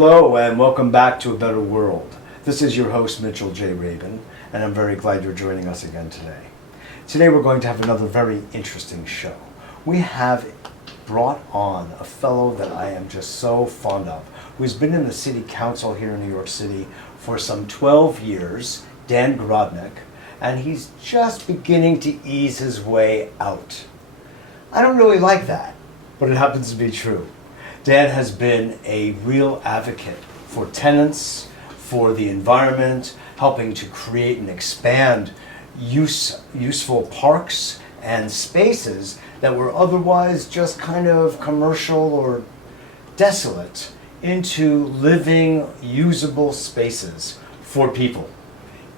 Hello and welcome back to A Better World. This is your host Mitchell J. Rabin, and I'm very glad you're joining us again today. Today we're going to have another very interesting show. We have brought on a fellow that I am just so fond of, who's been in the city council here in New York City for some 12 years, Dan Garodnick, and he's just beginning to ease his way out. I don't really like that, but it happens to be true. Dan has been a real advocate for tenants, for the environment, helping to create and expand useful parks and spaces that were otherwise just kind of commercial or desolate into living, usable spaces for people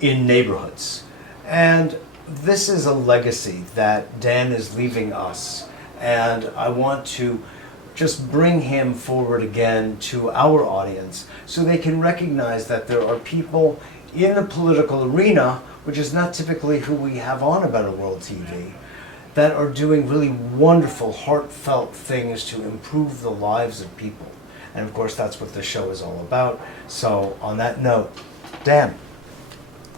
in neighborhoods. And this is a legacy that Dan is leaving us, and I want to just bring him forward again to our audience so they can recognize that there are people in the political arena, which is not typically who we have on A Better World TV, that are doing really wonderful, heartfelt things to improve the lives of people. And of course, that's what the show is all about. So on that note, Dan,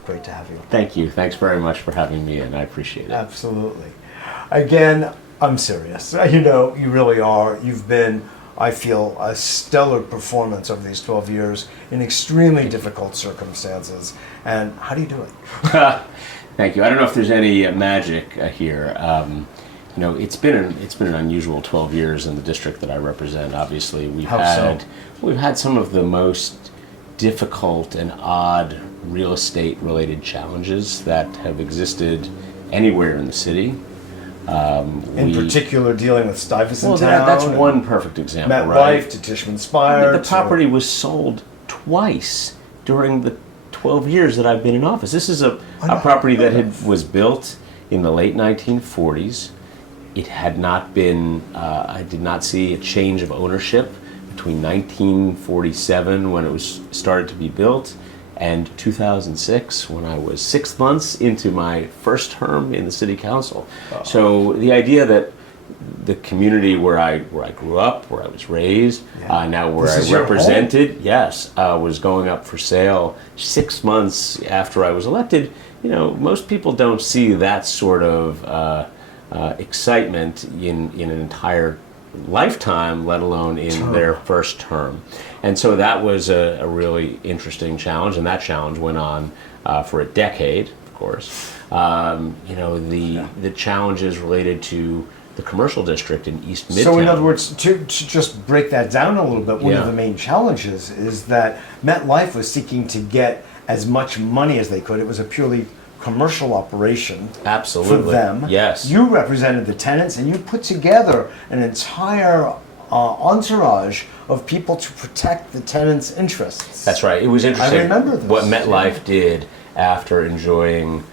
great to have you. Thank you. Thanks very much for having me in. I appreciate it. Absolutely. Again, I'm serious. You know, you really are. You've been, I feel, a stellar performance over these 12 years in extremely difficult circumstances. And how do you do it? Thank you. I don't know if there's any magic here. You know, it's been an unusual 12 years in the district that I represent. Obviously, we've had some of the most difficult and odd real estate related challenges that have existed anywhere in the city. In particular, dealing with Stuyvesant Town. That's one perfect example, MetLife right? to Tishman Spire. The property was sold twice during the 12 years that I've been in office. This is a property that was built in the late 1940s. It had not been, I did not see a change of ownership between 1947 when it was started to be built and 2006 when I was 6 months into my first term in the city council. Oh. So the idea that the community where I grew up, where I was raised, now where I represented, was going up for sale 6 months after I was elected. You know, most people don't see that sort of excitement in an entire lifetime, let alone in their first term. And so that was a really interesting challenge, and that challenge went on for a decade, of course. You know, the challenges related to the commercial district in East Midtown. So in other words, to just break that down a little bit, one of the main challenges is that MetLife was seeking to get as much money as they could. It was a purely commercial operation. Absolutely. For them. Yes. You represented the tenants, and you put together an entire entourage of people to protect the tenants' interests. That's right. It was interesting. I remember this. What MetLife did after enjoying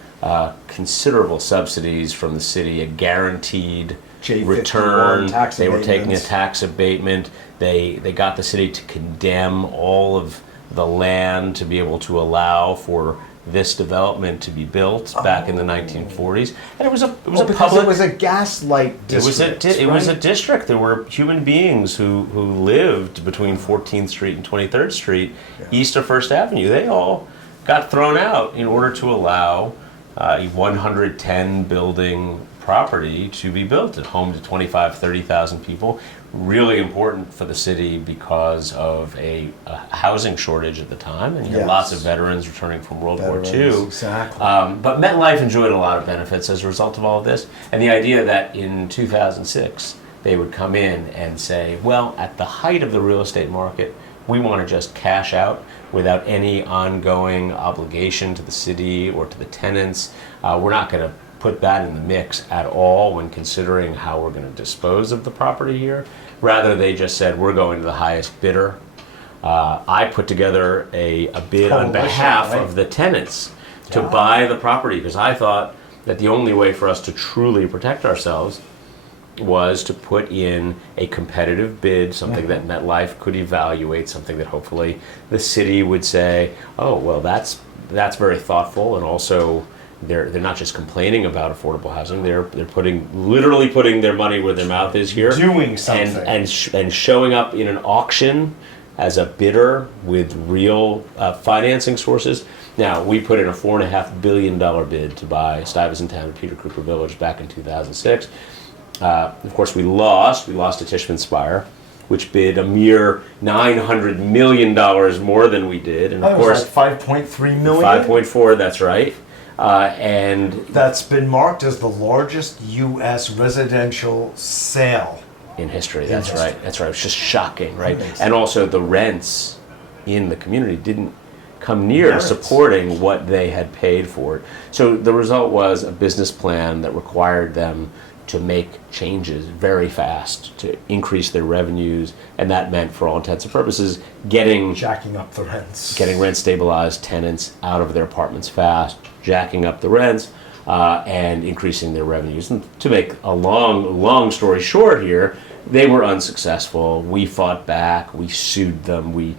considerable subsidies from the city, a guaranteed return. They were taking a tax abatement. They got the city to condemn all of the land to be able to allow for this development to be built back in the 1940s, and it was a public. It was a gaslight district. It was a district. There were human beings who lived between 14th Street and 23rd Street, east of First Avenue. They all got thrown out in order to allow a 110 building property to be built at home to 30,000 people. Really important for the city because of a housing shortage at the time, and you had lots of veterans returning from World War II. Exactly. But MetLife enjoyed a lot of benefits as a result of all of this, and the idea that in 2006 they would come in and say, well, at the height of the real estate market, we want to just cash out without any ongoing obligation to the city or to the tenants. We're not going to put that in the mix at all when considering how we're going to dispose of the property here. Rather, they just said, we're going to the highest bidder. I put together a bid on behalf of the tenants to buy the property, because I thought that the only way for us to truly protect ourselves was to put in a competitive bid, something that MetLife could evaluate, something that hopefully the city would say, oh, well, that's very thoughtful, and also they're not just complaining about affordable housing. They're literally putting their money where their mouth is here, doing something, and showing up in an auction as a bidder with real financing sources. Now, we put in a $4.5 billion bid to buy Stuyvesant Town and Peter Cooper Village back in 2006. Of course, we lost. We lost to Tishman Speyer, which bid a mere $900 million more than we did. And of course, like 5.3 million? 5.4, that's right. And that's been marked as the largest U.S. residential sale in history. That's right. That's right. It was just shocking, right? Amazing. And also the rents in the community didn't come near supporting what they had paid for it. So the result was a business plan that required them to make changes very fast to increase their revenues, and that meant, for all intents and purposes, jacking up the rents, getting rent stabilized tenants out of their apartments fast, jacking up the rents, and increasing their revenues. And to make a long story short here, they were unsuccessful. We fought back. We sued them. We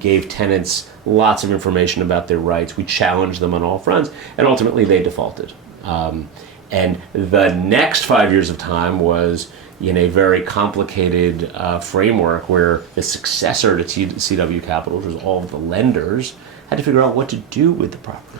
gave tenants lots of information about their rights. We challenged them on all fronts, and ultimately they defaulted. And the next 5 years of time was in a very complicated framework where the successor to CW Capital, which was all of the lenders, had to figure out what to do with the property.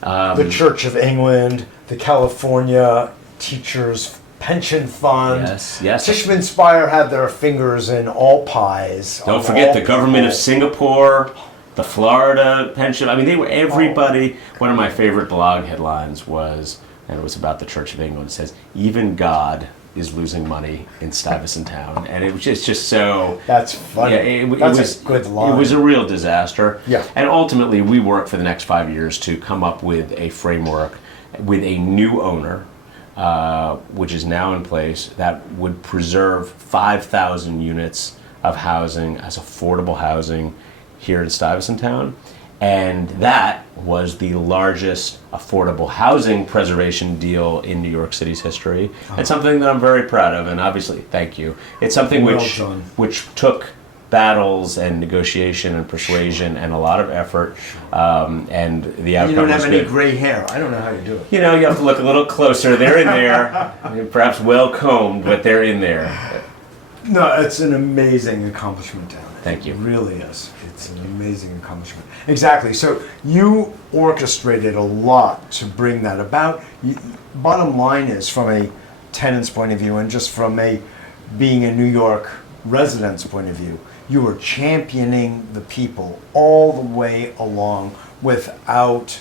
The Church of England, the California Teachers Pension Fund. Yes. Tishman Speyer had their fingers in all pies. Don't forget the government of Singapore, the Florida pension. I mean, they were everybody. One of my favorite blog headlines was, and it was about the Church of England. It says, "Even God is losing money in Stuyvesant Town," and it was just so. That's funny. Yeah, That's a good line. It was a real disaster. Yeah. And ultimately, we worked for the next 5 years to come up with a framework with a new owner, which is now in place, that would preserve 5,000 units of housing as affordable housing here in Stuyvesant Town. And that was the largest affordable housing preservation deal in New York City's history. It's something that I'm very proud of, and obviously, thank you. It's something which took battles and negotiation and persuasion and a lot of effort, and the outcome was good. You don't have any gray hair. I don't know how you do it. You know, you have to look a little closer. They're in there. Perhaps well combed, but they're in there. No, it's an amazing accomplishment down there. Thank you. It really is. It's an amazing accomplishment. Exactly. So you orchestrated a lot to bring that about. Bottom line is, from a tenant's point of view and just from being a New York resident's point of view, you were championing the people all the way along without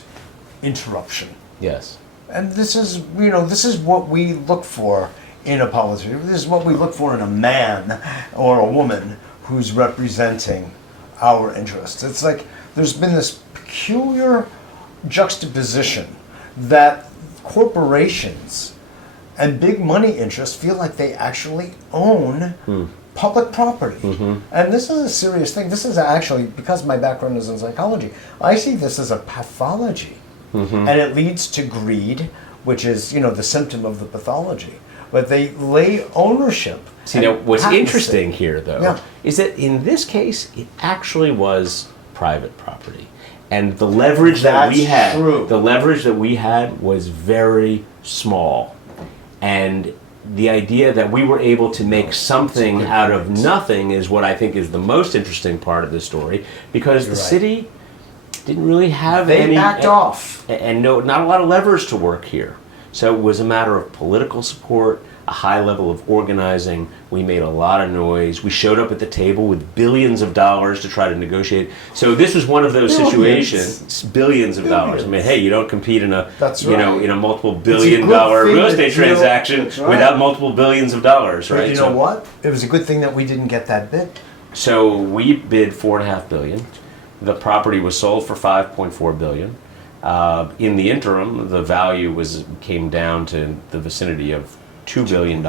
interruption. Yes. And this is what we look for in a politician. This is what we look for in a man or a woman who's representing our interests. It's like there's been this peculiar juxtaposition that corporations and big money interests feel like they actually own public property. Mm-hmm. And this is a serious thing. This is actually, because my background is in psychology, I see this as a pathology. Mm-hmm. And it leads to greed, which is, the symptom of the pathology. But they lay ownership. See, now what's interesting here, though, is that in this case, it actually was private property. And the leverage that we had was very small. And the idea that we were able to make something out of nothing is what I think is the most interesting part of this story, because the city didn't really have They backed off. And not a lot of levers to work here. So it was a matter of political support, a high level of organizing. We made a lot of noise. We showed up at the table with billions of dollars to try to negotiate. So this was one of those situations, billions of dollars. I mean, hey, you don't compete in a in a multiple billion-dollar real estate transaction without multiple billions of dollars, right? But you know what? It was a good thing that we didn't get that bid. So we bid $4.5 billion. The property was sold for $5.4 billion. In the interim, the value came down to the vicinity of $2 billion,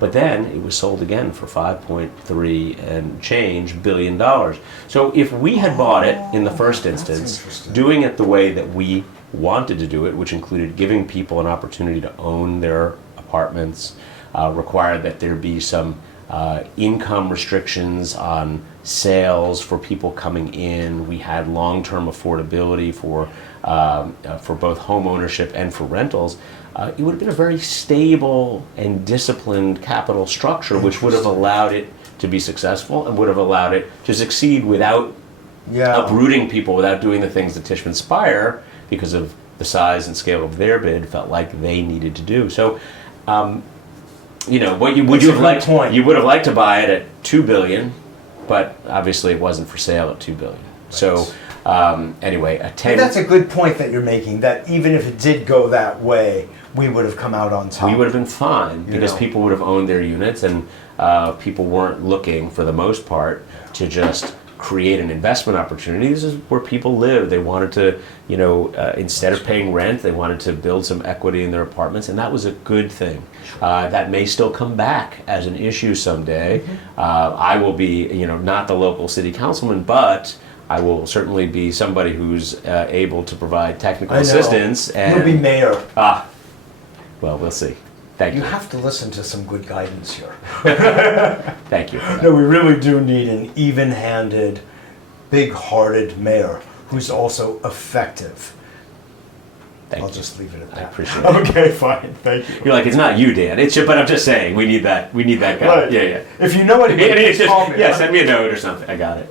but then it was sold again for 5.3 and change billion dollars. So if we had bought it in the first instance, doing it the way that we wanted to do it, which included giving people an opportunity to own their apartments, required that there be some income restrictions on sales for people coming in. We had long-term affordability for both home ownership and for rentals. It would have been a very stable and disciplined capital structure, which would have allowed it to be successful and would have allowed it to succeed without uprooting people, without doing the things that Tishman Speyer, because of the size and scale of their bid, felt like they needed to do. So, what you would have liked? You would have liked to buy it at $2 billion, but obviously it wasn't for sale at $2 billion. Right. So, anyway, that's a good point that you're making. That even if it did go that way, we would have come out on top. We would have been fine because people would have owned their units, and people weren't looking, for the most part, to just create an investment opportunity. This is where people live. They wanted to, instead of paying rent, they wanted to build some equity in their apartments, and that was a good thing. That may still come back as an issue someday. I will be, not the local city councilman, but I will certainly be somebody who's able to provide technical assistance. And you'll be mayor. Well, we'll see. Thank you. You have to listen to some good guidance here. Thank you. No, we really do need an even-handed, big-hearted mayor who's also effective. I'll just leave it at that. I appreciate it. Okay, fine. Thank you. You're like, it's not you, Dan. It's but I'm just saying, we need that. We need that guy. Right. Yeah. If you know anybody, just call me. Yeah, send me a note or something. I got it.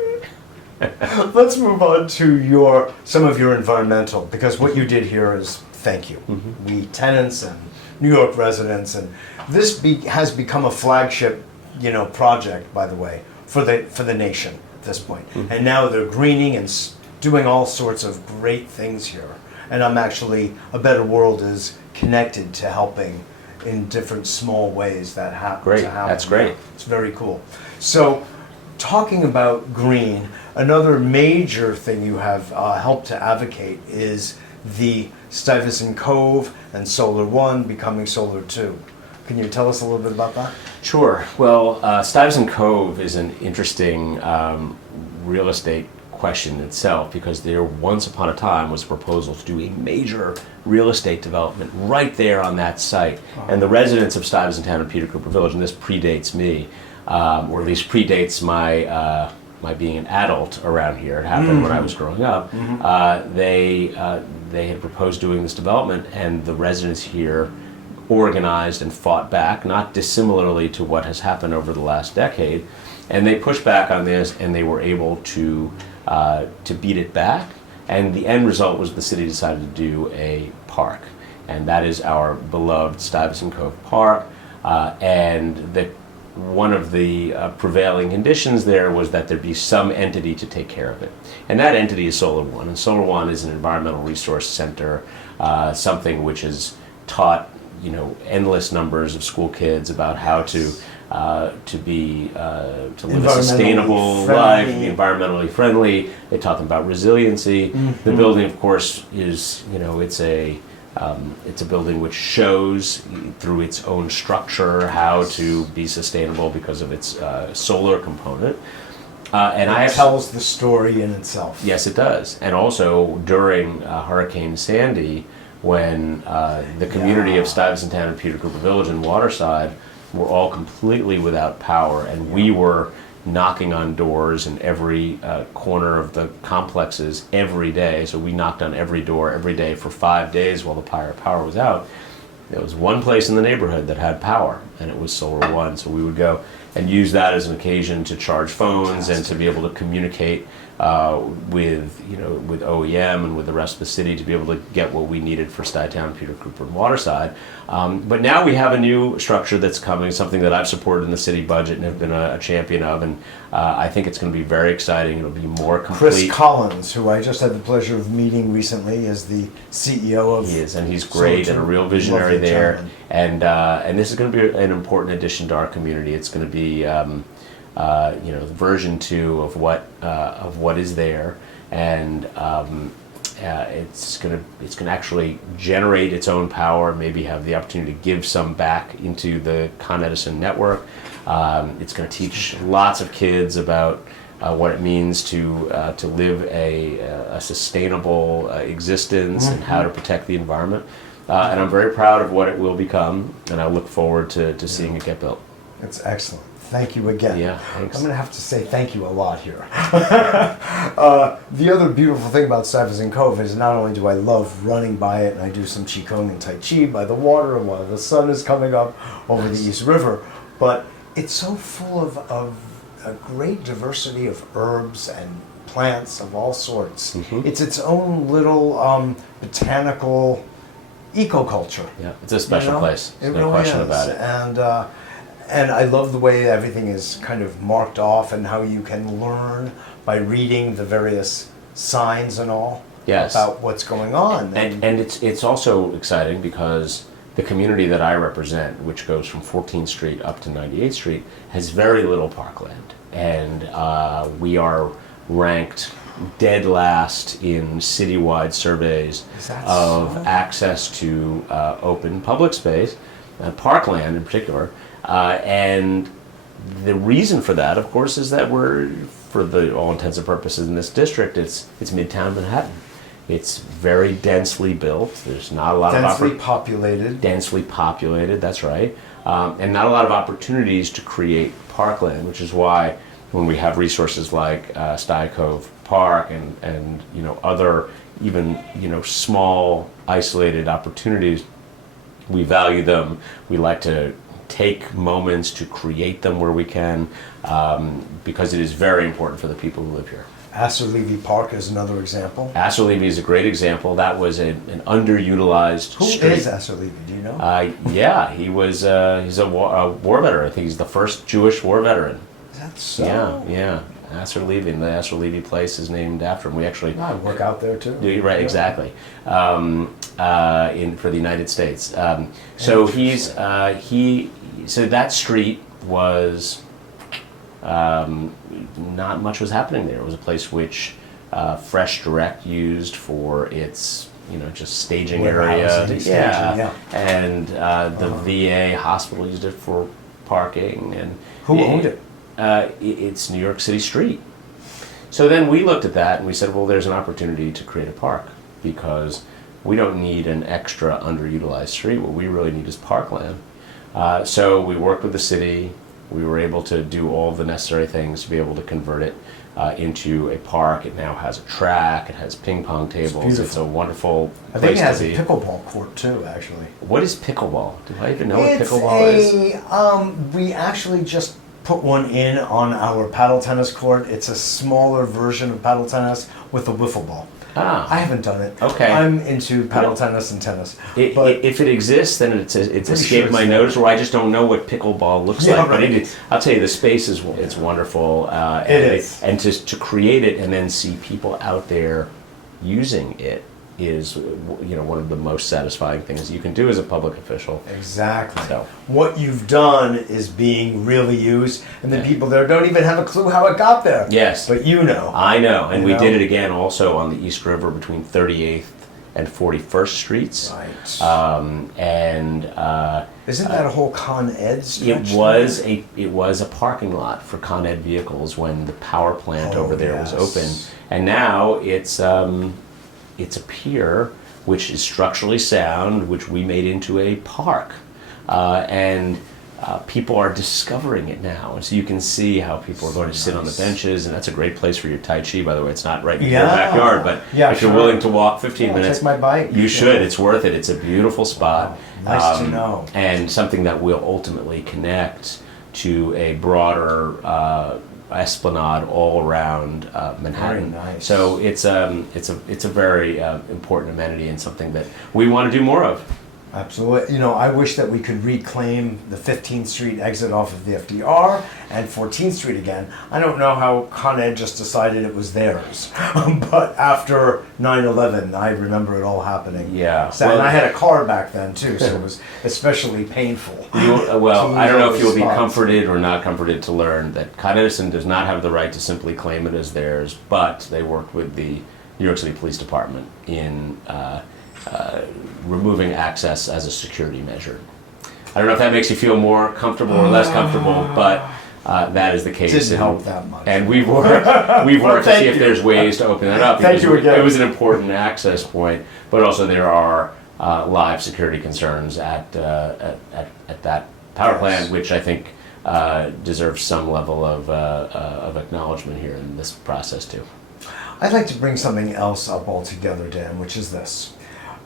Let's move on to some of your environmental, because what you did here is thank you. We tenants and New York residents, and this has become a flagship, project, by the way, for the nation at this point. And now they're greening and doing all sorts of great things here. And I'm actually, A Better World is connected to helping in different small ways that happen. Great, to happen. that's great. Yeah, it's very cool. So, talking about green, another major thing you have helped to advocate is the Stuyvesant Cove and Solar 1 becoming Solar 2. Can you tell us a little bit about that? Sure. Well, Stuyvesant Cove is an interesting real estate question itself, because there once upon a time was a proposal to do a major real estate development right there on that site. And the residents of Stuyvesant Town and Peter Cooper Village, and this predates me, or at least predates my being an adult around here. It happened when I was growing up. They had proposed doing this development, and the residents here organized and fought back, not dissimilarly to what has happened over the last decade. And they pushed back on this, and they were able to beat it back. And the end result was the city decided to do a park, and that is our beloved Stuyvesant Cove Park. And one of the prevailing conditions there was that there be some entity to take care of it. And that entity is Solar One. And Solar One is an environmental resource center, something which has taught endless numbers of school kids about how to live a sustainable life, be environmentally friendly. They taught them about resiliency. The building, of course, is it's a building which shows through its own structure how to be sustainable because of its solar component. And it tells the story in itself. Yes, it does. And also during Hurricane Sandy, when the community of Stuyvesant Town and Peter Cooper Village and Waterside were all completely without power, and we were knocking on doors in every corner of the complexes every day. So we knocked on every door every day for 5 days while the power was out. There was one place in the neighborhood that had power, and it was Solar One. So we would go and use that as an occasion to charge phones and to be able to communicate with OEM and with the rest of the city to be able to get what we needed for Stuytown, Peter Cooper, and Waterside. But now we have a new structure that's coming, something that I've supported in the city budget and have been a champion of, and I think it's going to be very exciting. It'll be more complete. Chris Collins, who I just had the pleasure of meeting recently, is the CEO of. He is, and he's great and a real visionary there. And this is going to be an important addition to our community. It's going to be version 2 of what is there, and it's going to actually generate its own power. Maybe have the opportunity to give some back into the Con Edison network. It's going to teach lots of kids about what it means to live a sustainable existence and how to protect the environment. And I'm very proud of what it will become, and I look forward to seeing it get built. It's excellent. Thank you again. Yeah, thanks. I'm going to have to say thank you a lot here. The other beautiful thing about Stuyvesant Cove is not only do I love running by it, and I do some Qigong and Tai Chi by the water while the sun is coming up over the East River, but it's so full of a great diversity of herbs and plants of all sorts. Mhm. It's its own little botanical ecoculture. Yeah, it's a special place. There's It no really question is. about it. And I love the way everything is kind of marked off and how you can learn by reading the various signs and all Yes. about what's going on. And it's also exciting because the community that I represent, which goes from 14th Street up to 98th Street, has very little parkland. And we are ranked dead last in citywide surveys Is that of so? access to open public space, parkland in particular. And the reason for that, of course, is that we're, for the all intents and purposes in this district, it's Midtown Manhattan. It's very densely built. There's not a lot Densely of populated. densely populated. That's right, and not a lot of opportunities to create parkland, which is why when we have resources like Sty Cove Park and other even small isolated opportunities, we value them. We like to take moments to create them where we can, because it is very important for the people who live here. Astor Levy Park is another example. Astor Levy is a great example. That was an underutilized Who street. is Astor Levy? Do you know? Yeah, he's a war veteran. I think he's the first Jewish war veteran. Is that so? Yeah. Astor Levy, and the Astor Levy place is named after him. We actually I work out there too. right, Yeah. exactly. For the United States. So so that street was not much was happening there. It was a place which Fresh Direct used for its just staging area. Warehousing, staging, yeah. And the VA hospital used it for parking. And Who owned it? It's New York City Street. So then we looked at that and we said, well, there's an opportunity to create a park because we don't need an extra underutilized street. What we really need is parkland. So we worked with the city. We were able to do all the necessary things to be able to convert it into a park. It now has a track. It has ping pong tables. It's a wonderful I place think it has to be. a pickleball court too, actually. What is pickleball? Do I even know what pickleball is? We actually just put one in on our paddle tennis court. It's a smaller version of paddle tennis with a wiffle ball. Ah. I haven't done it. Okay. I'm into paddle tennis and tennis. If it exists, then it's escaped sure my it's notice, or I just don't know what pickleball looks Yeah, like. But right. I'll tell you, the space it's wonderful. It is. And to create it and then see people out there using it is one of the most satisfying things you can do as a public official. Exactly. So. What you've done is being really used, and the Yeah. people there don't even have a clue how it got there. Yes. But you know. I know, and You we know? did it again also on the East River between 38th and 41st Streets. Right. And Isn't that a whole Con Ed stretch? it was a parking lot for Con Ed vehicles when the power plant over there was yes. open, and now it's a pier which is structurally sound, which we made into a park, and people are discovering it now, and so you can see how people are going to sit on the nice. benches, and that's a great place for your Tai Chi. By the way, it's not right in Yeah. your backyard, but Yeah, if you're sure. willing to walk 15 I'll minutes, take my bike. you should. Yeah. It's worth it. It's a beautiful spot. Nice to know. And something that will ultimately connect to a broader esplanade all around Manhattan. Very nice. So it's a very important amenity and something that we want to do more of. Absolutely. I wish that we could reclaim the 15th Street exit off of the FDR and 14th Street again. I don't know how Con Ed just decided it was theirs. But after 9/11, I remember it all happening. Yeah. So, Well- and I had a car back then, too, so it was especially painful. Well, I don't know if you'll be Spots. comforted or not comforted to learn that Con Edison does not have the right to simply claim it as theirs, but they worked with the New York City Police Department in removing access as a security measure. I don't know if that makes you feel more comfortable or less comfortable, but that is the case. Didn't help that much. And we've worked to see if there's ways to open that up. Thank because you again. It was an important access point, but also there are live security concerns at that power Yes. plant, which I think deserves some level of acknowledgement here in this process too. I'd like to bring something else up altogether, Dan, which is this.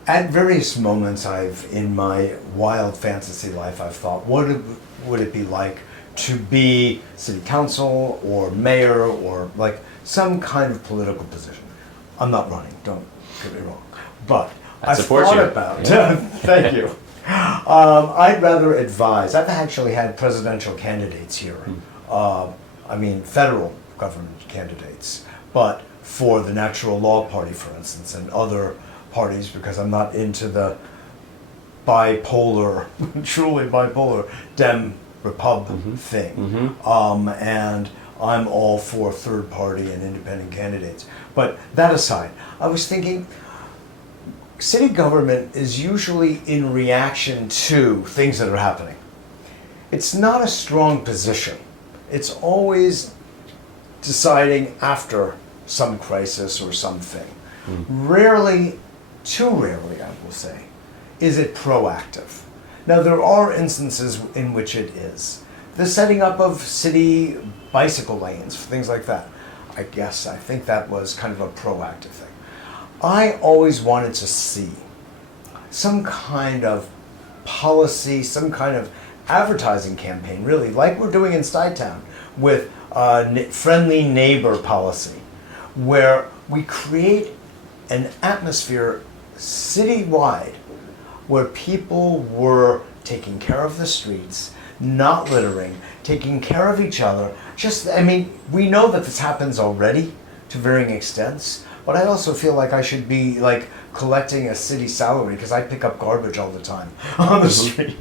At various moments in my wild fantasy life, I've thought, what would it be like to be city council or mayor or like some kind of political position. I'm not running, don't get me wrong. But I I've support thought you. about, Yeah. thank you. I'd rather advise, I've actually had presidential candidates here. Federal government candidates, but for the Natural Law Party, for instance, and other parties, because I'm not into the bipolar, truly bipolar, Dem-Repub thing. And I'm all for third party and independent candidates. But that aside, I was thinking, city government is usually in reaction to things that are happening. It's not a strong position. It's always deciding after some crisis or something. Rarely, too rarely, I will say, is it proactive. Now, there are instances in which it is. The setting up of city bicycle lanes, things like that. I think that was kind of a proactive thing. I always wanted to see some kind of policy, some kind of advertising campaign, really, like we're doing in Stuytown with friendly neighbor policy, where we create an atmosphere citywide where people were taking care of the streets, not littering, taking care of each other. We know that this happens already to varying extents, but I also feel like I should be like collecting a city salary because I pick up garbage all the time on the street,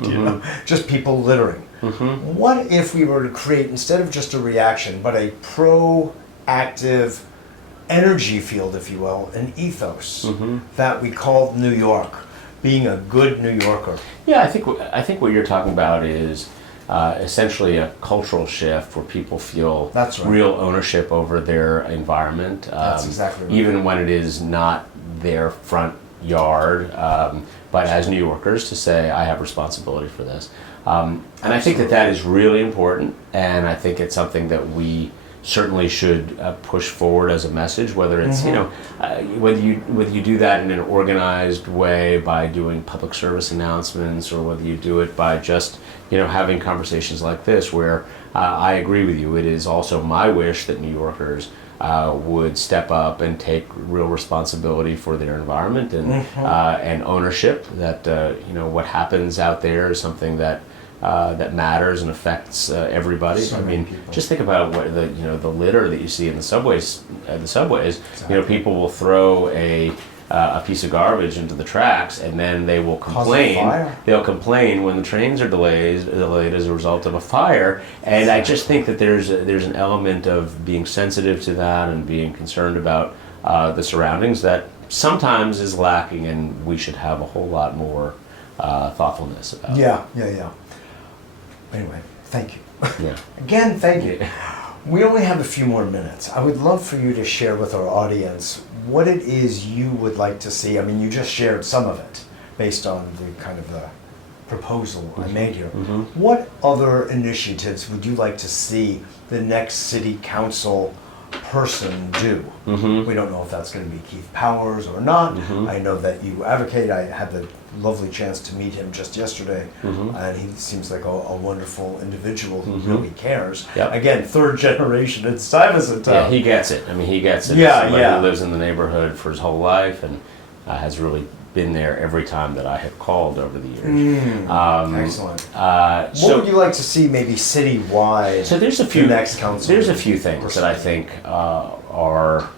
just people littering. What if we were to create, instead of just a reaction, but a proactive energy field, if you will, an ethos that we called New York, being a good New Yorker? Yeah, I think what you're talking about is essentially a cultural shift where people feel That's right. real ownership over their environment. That's exactly right. Even when it is not their front yard, but as New Yorkers to say, I have responsibility for this. And I think that is really important, and I think it's something that we certainly should push forward as a message, whether it's whether you do that in an organized way by doing public service announcements, or whether you do it by just having conversations like this, where I agree with you. It is also my wish that New Yorkers would step up and take real responsibility for their environment and ownership. That what happens out there is something that matters and affects everybody. Just think about what the litter that you see in the subways. Exactly. People will throw a piece of garbage into the tracks, and then they will complain. They'll complain when the trains are delayed as a result of a fire. And exactly. I just think that there's an element of being sensitive to that and being concerned about the surroundings that sometimes is lacking, and we should have a whole lot more thoughtfulness about. Yeah. Anyway, thank you. Yeah. Again, thank you. We only have a few more minutes. I would love for you to share with our audience what it is you would like to see. You just shared some of it based on the kind of the proposal I made here. What other initiatives would you like to see the next city council person do? We don't know if that's going to be Keith Powers or not. I know that you advocate. I had the lovely chance to meet him just yesterday, and he seems like a wonderful individual who really cares. Yep. Again, third generation in Stuyvesant. Yeah, he gets it. He gets it. Yeah, Somebody yeah. who lives in the neighborhood for his whole life and has really been there every time that I have called over the years. Excellent. What would you like to see maybe citywide? So there's a few next council. There's a few things that I think are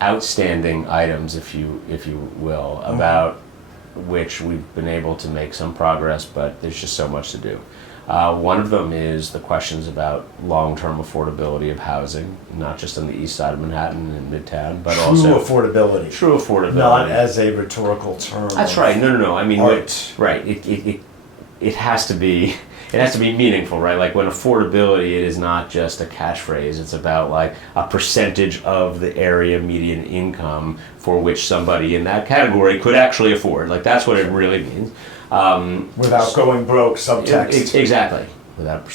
outstanding items, if you will, about which we've been able to make some progress, but there's just so much to do. One of them is the questions about long-term affordability of housing, not just on the east side of Manhattan and Midtown, but also affordability. True affordability. Not as a rhetorical term. That's right. No. Art. Right. It has to be. It has to be meaningful, right? Like when affordability, it is not just a catchphrase. It's about like a percentage of the area median income for which somebody in that category could actually afford. Like that's what it really means. Without going broke, subtext. Exactly. Without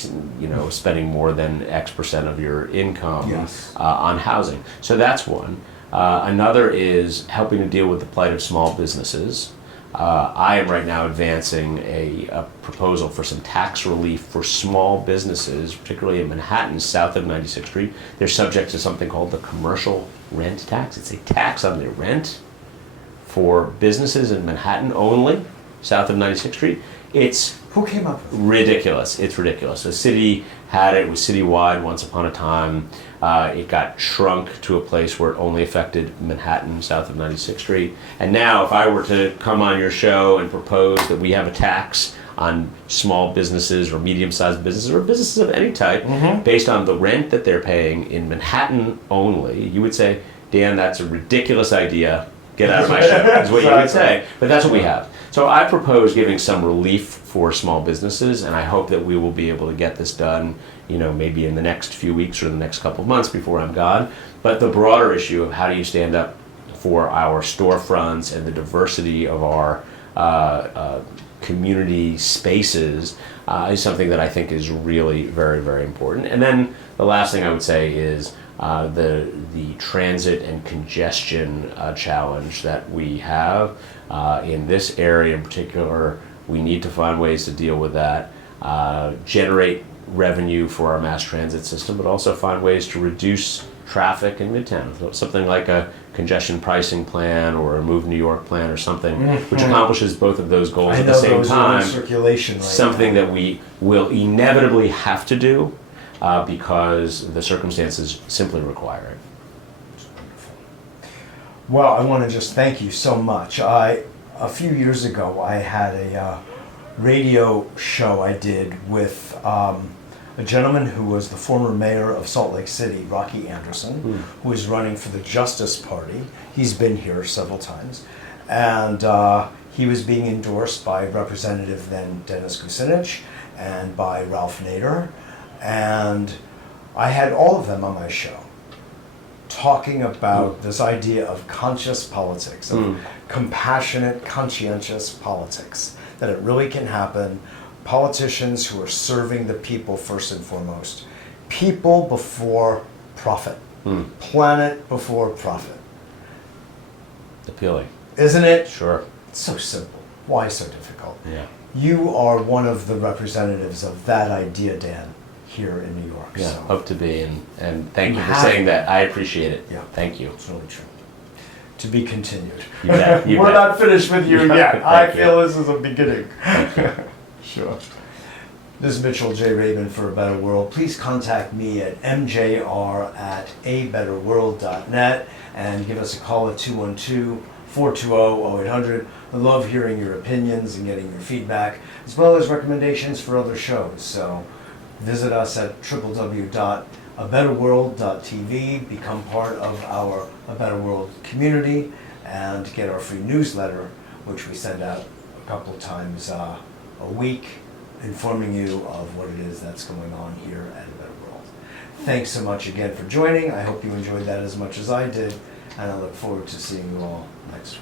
spending more than X percent of your income on housing. So that's one. Another is helping to deal with the plight of small businesses. I am right now advancing a proposal for some tax relief for small businesses, particularly in Manhattan, south of 96th Street. They're subject to something called the commercial rent tax. It's a tax on their rent for businesses in Manhattan only, south of 96th Street. It's Who came up with it? ridiculous. It's ridiculous. The city had it. It was citywide once upon a time. It got shrunk to a place where it only affected Manhattan, south of 96th Street. And now, if I were to come on your show and propose that we have a tax on small businesses or medium-sized businesses or businesses of any type, based on the rent that they're paying in Manhattan only, you would say, Dan, that's a ridiculous idea. Get out of my show, is what you would say. But that's what we have. So I propose giving some relief for small businesses, and I hope that we will be able to get this done, maybe in the next few weeks or the next couple of months before I'm gone. But the broader issue of how do you stand up for our storefronts and the diversity of our community spaces is something that I think is really very, very important. And then the last thing I would say is the transit and congestion challenge that we have in this area in particular. We need to find ways to deal with that, generate revenue for our mass transit system, but also find ways to reduce traffic in Midtown. So something like a congestion pricing plan or a Move New York plan or something, which accomplishes both of those goals at the same time. Circulation right something now. that we will inevitably have to do because the circumstances simply require it. Well, I want to just thank you so much. A few years ago, I had a radio show I did with a gentleman who was the former mayor of Salt Lake City, Rocky Anderson, who is running for the Justice Party. He's been here several times. And he was being endorsed by Representative then Dennis Kucinich and by Ralph Nader. And I had all of them on my show, talking about this idea of conscious politics, of compassionate, conscientious politics, that it really can happen. Politicians who are serving the people first and foremost. People before profit. Planet before profit. Appealing. Isn't it? Sure. It's so simple. Why so difficult? Yeah. You are one of the representatives of that idea, Dan, here in New York. Yeah, So. hope to be, and thank you for have- saying that. I appreciate it. Yeah. Thank you. It's really true. To be continued. You bet. You We're bet. not finished with you Yeah, yet. I thank you. feel this is a beginning. Sure. This is Mitchell J. Rabin for A Better World. Please contact me at mjr@abetterworld.net and give us a call at 212-420-0800. I love hearing your opinions and getting your feedback, as well as recommendations for other shows. So visit us at www.abetterworld.tv, become part of our A Better World community, and get our free newsletter, which we send out a couple of times a week, informing you of what it is that's going on here at A Better World. Thanks so much again for joining. I hope you enjoyed that as much as I did, and I look forward to seeing you all next week.